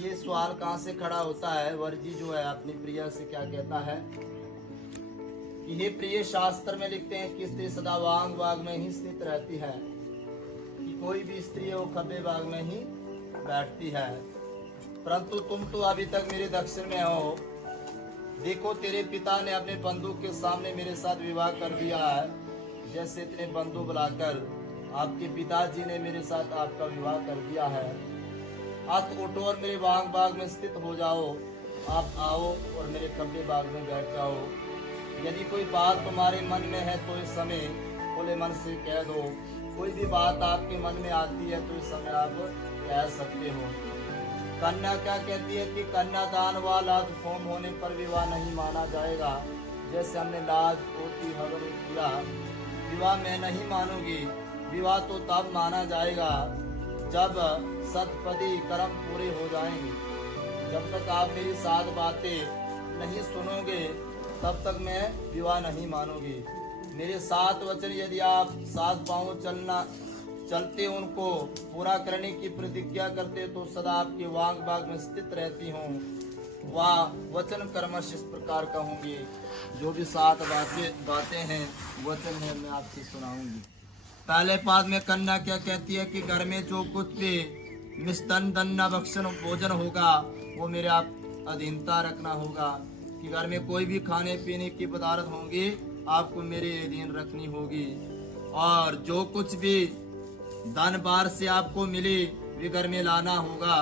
ये सवाल कहाँ से खड़ा होता है? वर्जी जो है अपनी प्रिया से क्या कहता है कि हे प्रिय, शास्त्र में लिखते हैं कि स्त्री सदा वांग बाग में ही स्थित रहती है, कि कोई भी स्त्री वो खब्बे बाग में ही बैठती है। परंतु तुम तो अभी तक मेरे दक्षिण में हो। देखो, तेरे पिता ने अपने बंधु के सामने मेरे साथ विवाह कर दिया है। जैसे इतने बंधु बुलाकर आपके पिताजी ने मेरे साथ आपका विवाह कर दिया है। अत उठो और मेरे वांग बाग में स्थित हो जाओ। आप आओ और मेरे खब्बे बाग में बैठ जाओ। यदि कोई बात तुम्हारे मन में है तो इस समय खुले मन से कह दो। कोई भी बात आपके मन में आती है तो इस समय आप कह सकते हो। कन्या क्या कहती है कि कन्यादान व लाज होम होने पर विवाह नहीं माना जाएगा। जैसे हमने लाज होती हवन किया, विवाह मैं नहीं मानूंगी। विवाह तो तब माना जाएगा जब सतपदी कर्म पूरे हो जाएंगे। जब तक आप मेरी 7 बातें नहीं सुनोगे तब तक मैं विवाह नहीं मानूंगी। मेरे 7 वचन यदि आप 7 पाँव चलते उनको पूरा करने की प्रतिज्ञा करते तो सदा आपके वांग बाग में स्थित रहती हूँ। वह वचन कर्मश इस प्रकार कहूँगी। जो भी 7 बातें हैं वचन है, मैं आपसे सुनाऊंगी। पहले पाद में कन्या क्या कहती है कि घर में जो कुछ भी मिष्टन दन्ना भक्षण भोजन होगा वो मेरे आप अधीनता रखना होगा। कि घर में कोई भी खाने पीने की पदार्थ होंगे आपको मेरे अधीन रखनी होगी। और जो कुछ भी दान बार से आपको मिले वे घर में लाना होगा।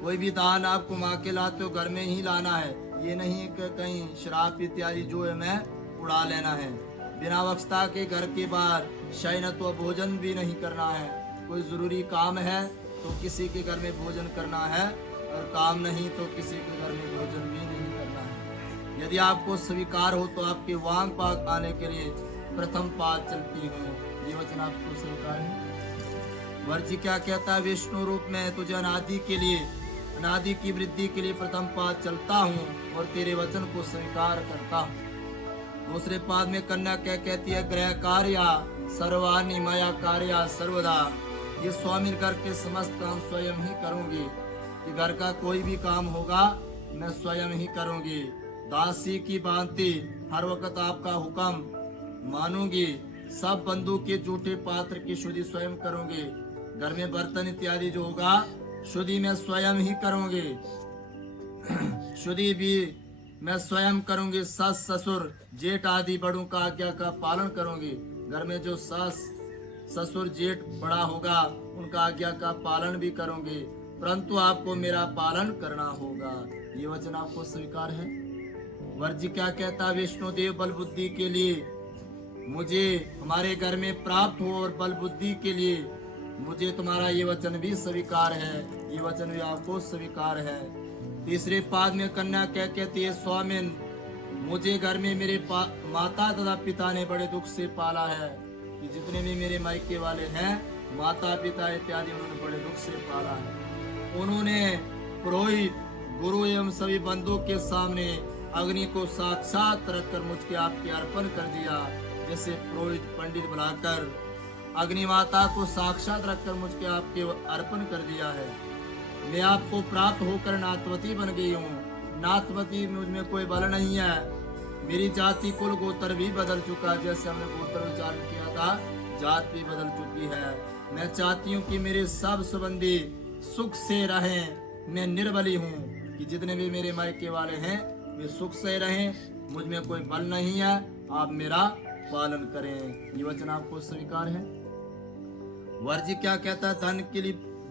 कोई भी दान आप कमा के लाते हो घर में ही लाना है। ये नहीं कि कहीं शराब इत्यादि जो है मैं उड़ा लेना है। बिना वक्ता के घर के बाहर शयनत्व भोजन भी नहीं करना है। कोई जरूरी काम है तो किसी के घर में भोजन करना है और काम नहीं तो किसी के घर में भोजन भी नहीं करना है। यदि आपको स्वीकार हो तो आपके वांग पाक आने के लिए प्रथम पाद चलती हूँ। ये वचन आपको स्वीकार है? वर्जी क्या कहता है? विष्णु रूप में तुझे अनादि के लिए अनादि की वृद्धि के लिए प्रथम पाद चलता हूँ और तेरे वचन को स्वीकार करता हूँ। दूसरे पाद में कन्या क्या कहती है? गृह कार्य सर्वानी मया कार्य सर्वदा। ये स्वामी घर के समस्त काम स्वयं ही करूंगी। कि घर का कोई भी काम होगा मैं स्वयं ही करूंगी। दासी की भांति हर वक्त आपका हुक्म मानूंगी। सब बंधु के जूठे पात्र की शुद्धि स्वयं करूंगी। घर में बर्तन इत्यादि जो होगा शुद्धि मैं स्वयं ही करूंगी। शुद्धि भी मैं स्वयं करूंगी। सास ससुर जेठ आदि बड़ों का आज्ञा का पालन करूंगी। घर में जो सास ससुर जेठ बड़ा होगा उनका आज्ञा का पालन भी करूंगी। परंतु आपको मेरा पालन करना होगा। ये वचन आपको स्वीकार है? वर्जी क्या कहता? विष्णु देव बल बुद्धि के लिए मुझे हमारे घर में प्राप्त हो और बल बुद्धि के लिए मुझे तुम्हारा ये वचन भी स्वीकार है। ये वचन भी आपको स्वीकार है। तीसरे पाद में कन्या क्या कहती है? स्वामिन, मुझे घर में मेरे माता तथा पिता ने बड़े दुख से पाला है। कि जितने भी मेरे मायके वाले हैं माता पिता इत्यादि उन्होंने बड़े दुख से पाला है। उन्होंने पुरोहित गुरु एवं सभी बंधुओं के सामने अग्नि को साक्षात रखकर मुझके आपके अर्पण कर दिया। जैसे पुरोहित पंडित बुलाकर अग्नि माता को साक्षात रखकर मुझके आपके अर्पण कर दिया है। मैं आपको प्राप्त होकर नाथवती बन गई हूँ। नाथवती मुझ में कोई बल नहीं है। मेरी जाति कुल गोत्र भी बदल चुका। जैसे हमने गोत्र उच्चारण किया था, जात भी बदल चुकी है। मैं चाहती हूँ कि मेरे सब संबंधी सुख से रहें। मैं निर्बली हूँ कि जितने भी मेरे मायके वाले हैं वे सुख से रहें। मुझ में कोई बल नहीं है। आप मेरा पालन करें। ये वचन आपको स्वीकार है? वर्जी क्या कहता है?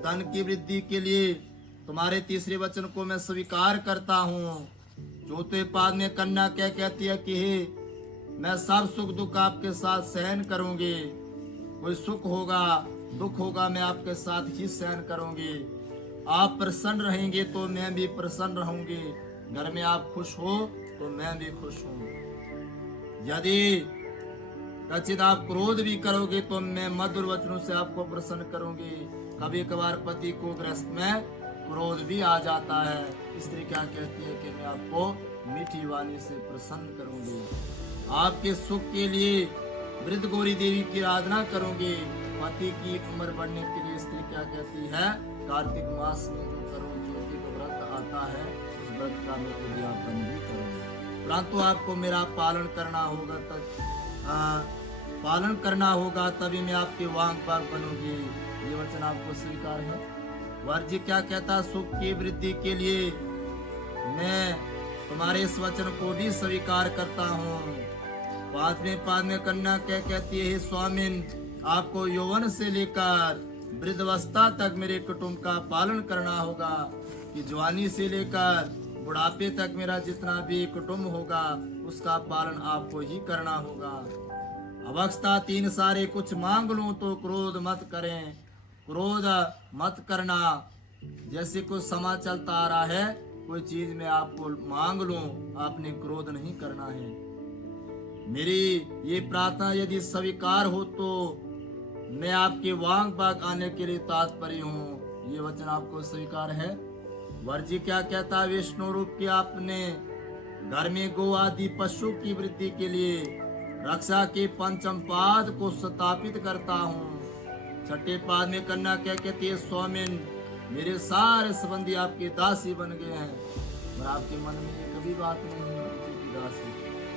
धन की वृद्धि के लिए तुम्हारे तीसरे वचन को मैं स्वीकार करता हूँ। चौथे पाद में कन्या क्या कहती है कि हे, मैं सब सुख दुख आपके साथ सहन करूंगी। कोई सुख होगा दुख होगा मैं आपके साथ ही सहन करूंगी। आप प्रसन्न रहेंगे तो मैं भी प्रसन्न रहूंगी। घर में आप खुश हो तो मैं भी खुश हूँ। यदि कचित आप क्रोध भी करोगे तो मैं मधुर वचनों से आपको प्रसन्न करूंगी। कभी कभार पति को गृहस्थ में क्रोध भी आ जाता है। स्त्री क्या कहती है कि मैं आपको मीठी वाणी से प्रसन्न करूंगी। आपके सुख के लिए वृद्ध गौरी देवी की आराधना करूंगी। पति की उम्र बढ़ने के लिए स्त्री क्या कहती है? कार्तिक मास में जो करो जो व्रत का मैं उद्यापन भी करूंगा, परंतु आपको मेरा पालन करना होगा तभी मैं आपके वांग बाग बनूंगी। ये वचन आपको स्वीकार है। वर्जी क्या कहता, सुख की वृद्धि के लिए मैं तुम्हारे इस वचन को भी स्वीकार करता हूँ। पांचवें पाद में कन्या क्या कहती है, स्वामिन आपको यौवन से लेकर वृद्धावस्था तक मेरे कुटुंब का पालन करना होगा, कि जवानी से लेकर बुढ़ापे तक मेरा जितना भी कुटुंब होगा उसका पालन आपको ही करना होगा। अवस्था 3 सारे कुछ मांग लूं तो क्रोध मत करें, क्रोध मत करना। जैसे कुछ समय चलता आ रहा है, कोई चीज मैं आपको मांग लूं, आपने क्रोध नहीं करना है। मेरी ये प्रार्थना यदि स्वीकार हो तो मैं आपके वांग बाग आने के लिए तात्पर्य हूँ। ये वचन आपको स्वीकार है। वर्जी क्या कहता, विष्णु रूप के आपने घर में गो आदि पशु की वृद्धि के लिए रक्षा के पंचम पाद को स्थापित करता हूँ। छठे पाद में कन्या क्या कहती है, स्वामिन मेरे सारे संबंधी आपके दासी बन गए हैं। और आपके मन में ये कभी बात नहीं है कि दासी,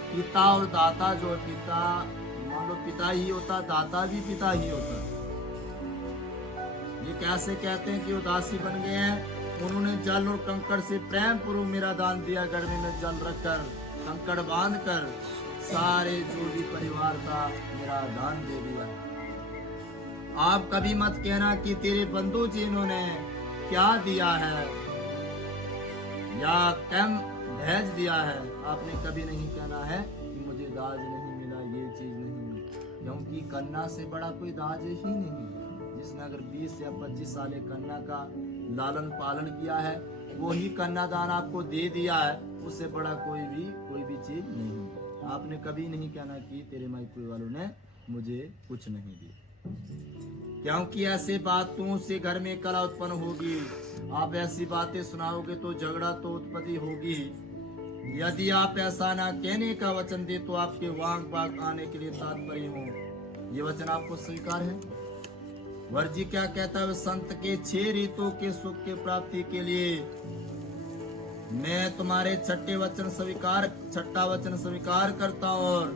पिता और दाता जो पिता मान लो पिता ही होता, दाता भी पिता ही होता। ये कैसे कहते हैं कि वो दासी बन गए हैं? उन्होंने जल और कंकड़ से प्रेम पूर्वक मेरा दान दिया। गड़बे में जल रखकर कंकड़ बांध कर सारे जो भी परिवार का मेरा दान दे दिया। आप कभी मत कहना कि तेरे बंधु जी इन्होंने क्या दिया है या कम भेज दिया है। आपने कभी नहीं कहना है कि मुझे दाज नहीं मिला, ये चीज नहीं मिली, क्योंकि कन्या से बड़ा कोई दाज ही नहीं। जिसने अगर 20 या 25 साल कन्या का लालन पालन किया है, वो ही कन्यादान आपको दे दिया है, उससे बड़ा कोई भी चीज नहीं। आपने कभी नहीं कहना कि तेरे मायके वालों ने मुझे कुछ नहीं दिया, क्योंकि ऐसे बातों से घर में कलह उत्पन्न होगी। आप ऐसी बातें सुनाओगे तो झगड़ा तो उत्पत्ति होगी। यदि आप ऐसा ना कहने का वचन दे तो आपके वांग बाग आने के लिए तात्पर्य हो। ये वचन आपको स्वीकार है। वर्जी क्या कहता है, संत के 6 ऋतु के सुख के प्राप्ति के लिए मैं तुम्हारे छठा वचन स्वीकार करता हूँ और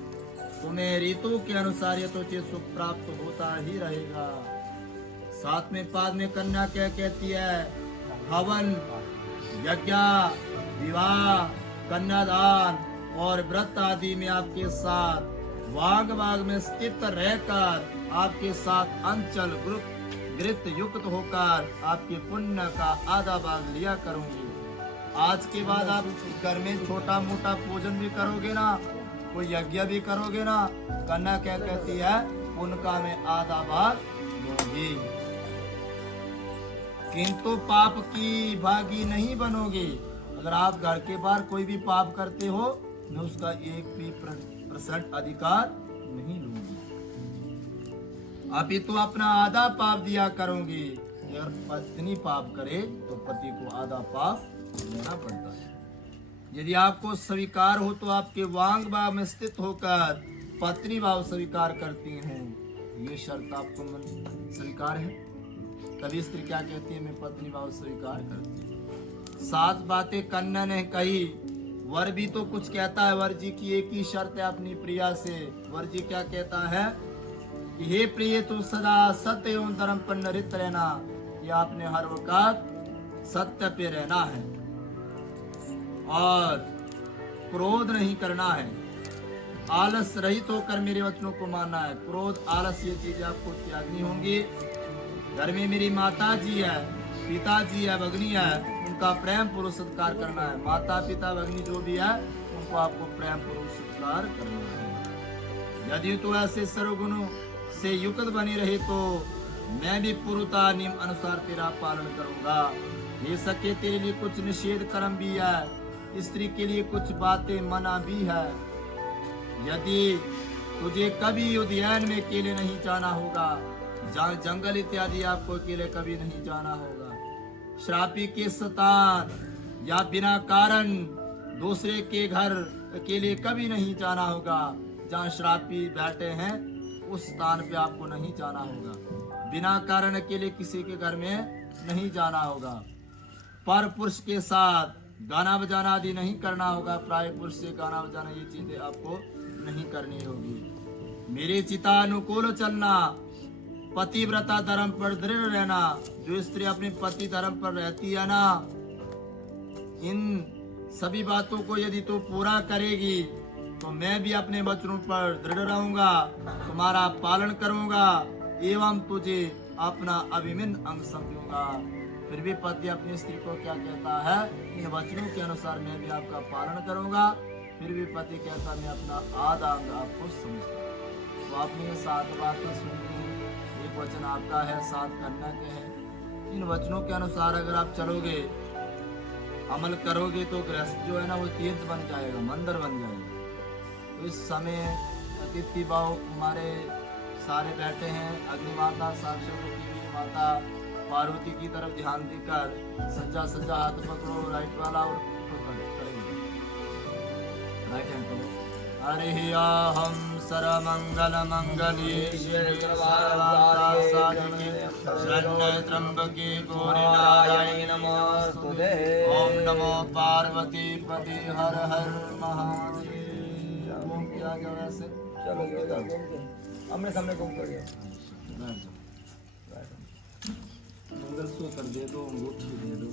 तुम्हें ऋतु के अनुसार यथोचित सुख प्राप्त होता ही रहेगा। 7वें पाद में कन्या क्या कहती है, हवन यज्ञ विवाह कन्यादान और व्रत आदि में आपके साथ वाग बाग में स्थित रहकर आपके साथ अंचल गृत युक्त होकर आपके पुण्य का आधा भाग लिया करूंगी। आज के बाद आप घर में छोटा मोटा पूजन भी करोगे ना, कोई यज्ञ भी करोगे ना, कन्या क्या कहती है, उनका मैं आधा भाग लूंगी, किंतु पाप की भागी नहीं बनोगे। अगर आप घर के बाहर कोई भी पाप करते हो, मैं उसका 1% अधिकार नहीं लूंगी। अभी तो अपना आधा पाप दिया करूंगी। अगर पत्नी पाप करे तो पति को आधा पाप देना पड़ता है। यदि आपको स्वीकार हो तो आपके वांग भाव में स्थित होकर पत्नी भाव स्वीकार करती हूँ। ये शर्त आपको स्वीकार है। तभी स्त्री क्या कहती है, मैं पत्नी भाव स्वीकार करती हूँ। 7 बातें कन्या ने कही। वर भी तो कुछ कहता है। वर जी की एक ही शर्त है अपनी प्रिया से। वर जी क्या कहता है कि हे प्रिय, तू सदा सत्य एवं धर्म पर निरत रहना। ये आपने हर वक्त सत्य पे रहना है और क्रोध नहीं करना है। आलस रहित होकर मेरे वचनों को मानना है। क्रोध आलस ये चीजें आपको त्यागनी होंगी। घर में मेरी माता जी है, पिताजी है, भगनी है, उनका प्रेम पूर्वक सत्कार करना है। माता पिता भगनी जो भी है उनको आपको प्रेम पूर्वक सत्कार करना है। यदि तो ऐसे सर्वगुणों से युक्त बनी रहे तो मैं भी पूर्वता नियम अनुसार तेरा पालन करूंगा। ये सके तेरे लिए कुछ निषेध कर्म भी है, स्त्री के लिए कुछ बातें मना भी है। यदि तुझे कभी उद्यान में अकेले नहीं जाना होगा, जहाँ जंगल इत्यादि आपको अकेले कभी नहीं जाना होगा। श्रापी के स्थान या बिना कारण दूसरे के घर अकेले कभी नहीं जाना होगा। जहाँ श्रापी बैठे हैं उस स्थान पे आपको नहीं जाना होगा। बिना कारण अकेले किसी के घर में नहीं जाना होगा। पर पुरुष के साथ गाना बजाना आदि नहीं करना होगा। प्राय पुरुष से गाना बजाना ये चीजें आपको नहीं करनी होगी। मेरे चिता अनुकूल चलना, पतिव्रता धर्म पर दृढ़ रहना। जो स्त्री अपने पति धर्म पर रहती है ना, इन सभी बातों को यदि तू पूरा करेगी तो मैं भी अपने वचनों पर दृढ़ रहूंगा, तुम्हारा पालन करूंगा एवं तुझे अपना अभिन्न अंग समझूंगा। फिर भी पति अपनी स्त्री को क्या कहता है, इन वचनों के अनुसार मैं भी आपका पालन करूंगा। फिर भी पति कहता मैं अपना आधा अंग आपको समझता। तो आपने ये 7 बातें सुनी, एक वचन आपका है, 7 कन्या के हैं। इन वचनों के अनुसार अगर आप चलोगे, अमल करोगे तो गृहस्थ जो है ना वो तीर्थ बन जाएगा, मंदिर बन जाएगा। तो इस समय अतिथि भाव हमारे सारे बैठे हैं। अग्नि माता, साक्षात की माता पार्वती की तरफ ध्यान देकर सज्जा सज्जा हाथ पकड़ो, राइट वाला और करेंगे राइट हैंड पकड़ो। हरि हम सर्वमंगल मंगले शरण्ये त्र्यंबके गौरी नारायणी नमोस्तुते। ओम नमो पार्वती पते हर हर महादेव। ओम किया जाओ ऐसे, चलो हमने सामने घूम कर मंगल सो कर दे दो, अंगूठी दे दो।